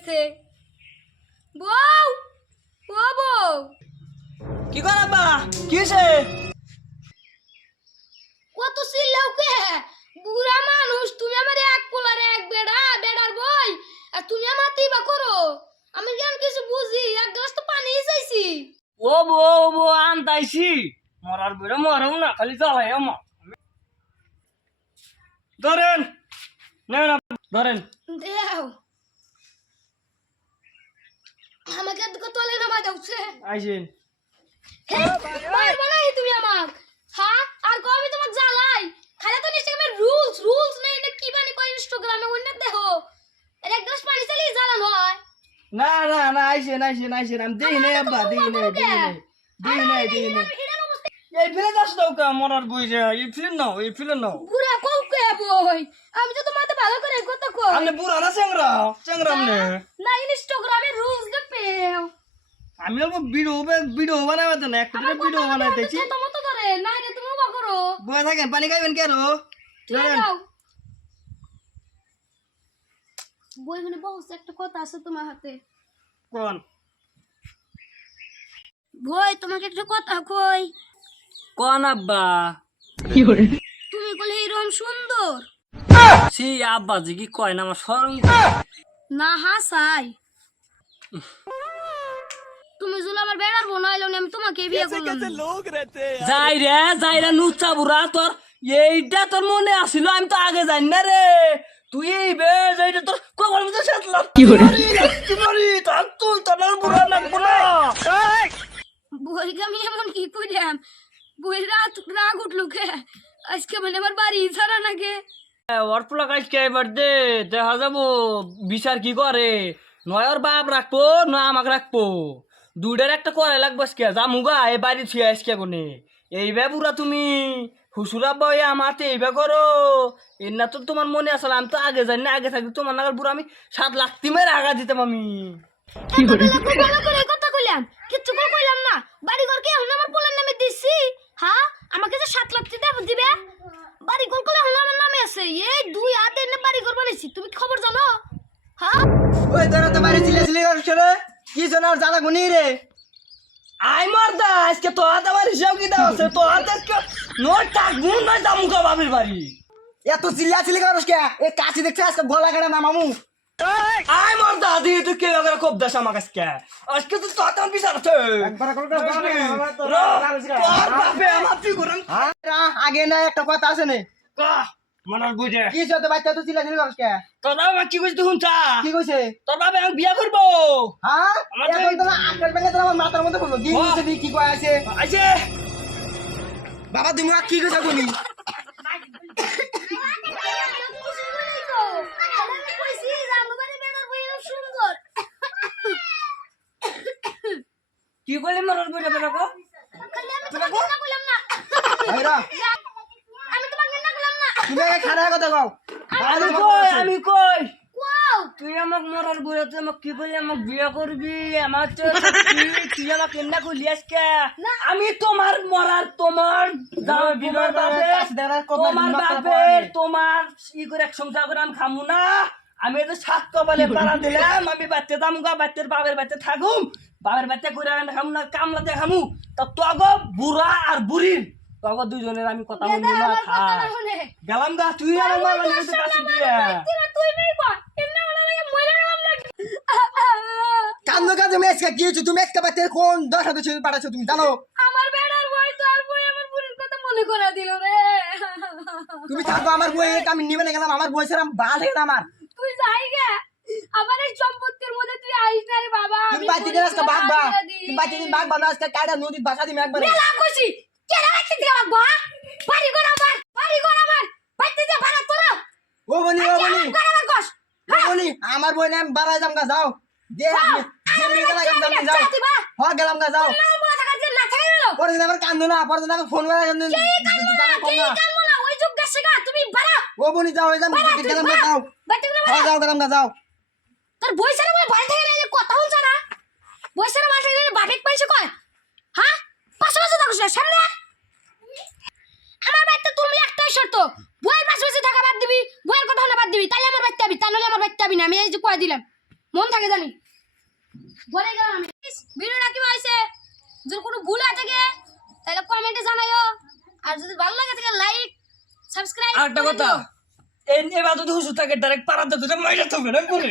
গেছে। বউ, ও বউ, কি কর আব্বা? কি হয়েছে? কত চিল্লাও কে? বুড়া মানুষ, তুমি আমার এক পোলার এক বেড়া, বেড়ার বই, আর তুমি আমাতেই বা করো। আমি কেন কিছু বুঝি? এক গ্লাস তো পানি চাইছি। ও বো আনতাইছি মরার বেড়ে মরাও না, খালি জ্বালাই আমার। ধরেন নেন ধরেন। দেও আমাকে তোলে নামা দাওছে। আইসেন। মারবো না তুমি আমাক, হ্যাঁ? আর কো আমি তোমাক জ্বালাই? খালি তো ইনস্টাগ্রামে রুলস নেই না, কি বানি কয় ইনস্টাগ্রামে অন্য দেখো। এর এক গ্লাস পানি চাইলেই জ্বালানো হয়। না না না, আইসেন আমি দিই নাই আব্বা, দিই নাই। এই ফিরে যাস দাও কা মরার বই রে, এই ফিরে নাও। বুড়া কও কে বই? আমি তো তোমাতে ভালো করে কথা কই। আপনি বুড়া না চেংরা আমনে? না ইনস্টাগ্রামে রুলস দেখেও। আমি অল্প ভিডিও বানাবে তো না, একটা ভিডিও বানাইতেছি। তোমার তো ধরে না, এটা তুমি বা করো। বয়ে থাকেন, পানি খাইবেন কেন? ধরেন। বই মানে বহুত একটা কথা আছে তোমার হাতে। কোন? বই তোমাকে একটা কথা কই। কোন আব্বা? তুমি কইলে এরকম সুন্দর সি আব্বা জি কি কয় না, আমার শরম। না হাসাই। তুমি যদি আমার বেড়ার বোন হইলো না, আমি তোমাকে বিয়ে করলাম। যাই রে নুচ্চা বুড়া, তোর এইটা তোর মনে আসিল, আমি তো আগে জানি না রে। তুই এই বেশ এইটা তোর কবর মধ্যে সাতলাম। কি করে তুই তোর বুড়া লাগবো না। বইকে আমি এমন কি কইলাম? বই রাগ উঠলো কে? আজকে মানে আমার বাড়ি ছাড়া নাকি? ওর পোলা কাজকে এবার দে, দেখা যাবো বিচার কি করে। নয় ওর বাপ রাখবো না আমাকে রাখবো, দুইটার একটা করে লাগবো। আজকে জামুগা এ বাড়ি ছুঁয়ে আজকে কোনে এই বুড়া তুমি হুসুরা বই আমাতে এইবা করো। এর না তো তোমার মনে আসলে, আমি তো আগে জানি না, আগে থাকলে তোমার নাগাল বুড়া আমি 7 লাখ মেরে আগা দিতাম আমি। কি করে ভালো করে কথা কইলাম, কিচ্ছু করে কইলাম না। বাড়ি ঘর কি এখন আমার পোলার নামে দিছি? হ্যাঁ, আমাকে যে 7 লাখ দিবে, বাড়ি ঘর কইলে এখন আমার নামে আছে। এই দুই হাত এনে বাড়ি ঘর বানাইছি, তুমি কি খবর জানো? হ্যাঁ, ওই তোরা তো বাড়ি চিলে করে কি জানা জানা গুনি রে। আই মারদা আজকে তো হাতে বাড়ি হিসাব কি দাও আছে, তো হাতে আজকে নয় টাকবো নয় জামুগা বাবির বাড়ি। এত চিল্লি করস কে? এই কাছে দেখছে আজকে গলা কাটা না মামু। আই মারদা দি তুই কে লাগা খুব দাস আমাকে আজকে তো তো হাতে বিচার আছে। একবার কল তোর বাপে আমার তুই করেন আগে না একটা কথা আছে নে। কা মনার বুঝে কি হচ্ছে বাচ্চা তো চিল্লি করস কে? তোর বাবা কি কইছ তুই চা কি কইছে? তোর বাবা আমি বিয়া করবো। হ্যাঁ আমার এখন তো আকাল বেলে তোর আমার মাথার মধ্যে পড়লো। কি হচ্ছে কি কয় আছে? আইছে বাবা তুমি কি কইছ তুমি? কি কইলি মনার বুঝে বেরাকো ভাইরা আমি তোমাকে না করলাম না। তুমি আগে খারাপ কথা কও। আমি কই তুই আমাক মরার বুড়া, তুই আমাক কি করলি, আমাক বিয়ে করবি আমার তুই আমাকে কেমনা করলি আজকে? আমি তোমার মরার তোমার তোমার বাপের তোমার ই করে এক সংসার করে আমি খামু না। আমি তো 7 কপালে পাড়া দিলাম, আমি বাচ্চা দাম গা বাচ্চার বাপের বাচ্চা থাকুম, বাপের বাচ্চা করে খামু না, কামলাতে খামু। তা তগ বুড়া আর বুড়ির তগ দুজনের আমি কথা বলবো না। খা গেলাম গা, তুই আর আমার কাছে দিয়ে কান্দো কাজে আমি আজকে কি হচ্ছে? তুমি আজকে বাচ্চা কোন 10 ছবি পাঠাচ্ছ তুমি জানো? আমার বেড়ার বই তো আর বই আমার বুড়ির কথা মনে করে দিল রে। তুমি থাকো আমার বই আমি নিবে না গেলাম, আমার বই ছেড়ে বাল হয়ে গেল আমার। তুই যাই গে, আমার এই সম্পত্তির মধ্যে তুই আইস না রে বাবা। তুমি বাচ্চা দিন আজকে বাগবা, তুমি বাচ্চা দিন বাগবা না আজকে কাটা নদীর ভাষা দিম একবার। মেলা খুশি কেন রাখতে দিও বাবা? বাড়ি ঘর আমার, বাইতে যা ভাড়া তোলা। ও বনি আমার কস ও বনি আমার বই নাম বাড়াই যাম গা যাও দে আপনি যে মেয়ে লাগাম যাম যাও হ গেলাম গা যাও। নাল বলা থাকা যে না ছাই হলো। পরে দিন আবার কান্দো না, পরে দিন আবার ফোন করে কান্দো কি কানমো না ওই যুগ গেছে গা, তুমি বাড়া। ও বনি যাও যাম গেলাম গা যাও। বাইতে গেলে হ যাও গেলাম গা যাও। তোর বই সারা বই বাড়ি থেকে এলে কথা হচ্ছে না। বই সারা মাঠে গেলে বাপেক পাইছে কয়? হ্যাঁ, পাশে থাকছ সামনে। আমার বাইতে তুমি একটাই শর্ত, বইয়ের পাশে থাকা বাদ দিবি, বইয়ের কথা না বাদ দিবি, তাহলে আমার বাইতে আবি, তাহলে আমার বাইতে আবি না। আমি এই যে কয় দিলাম। মন থাকে জানি বলে গেলাম আমি ভিডিওটা কি হয়েছে যদি কোনো ভুল আছে থাকে তাহলে কমেন্টে জানাইও আর যদি ভালো লাগে থাকে লাইক সাবস্ক্রাইব আর একটা কথা এবার যদি হুসু থাকে ডাইরেক্ট পাড়াতে দুটো মহিলা থাকবে না করে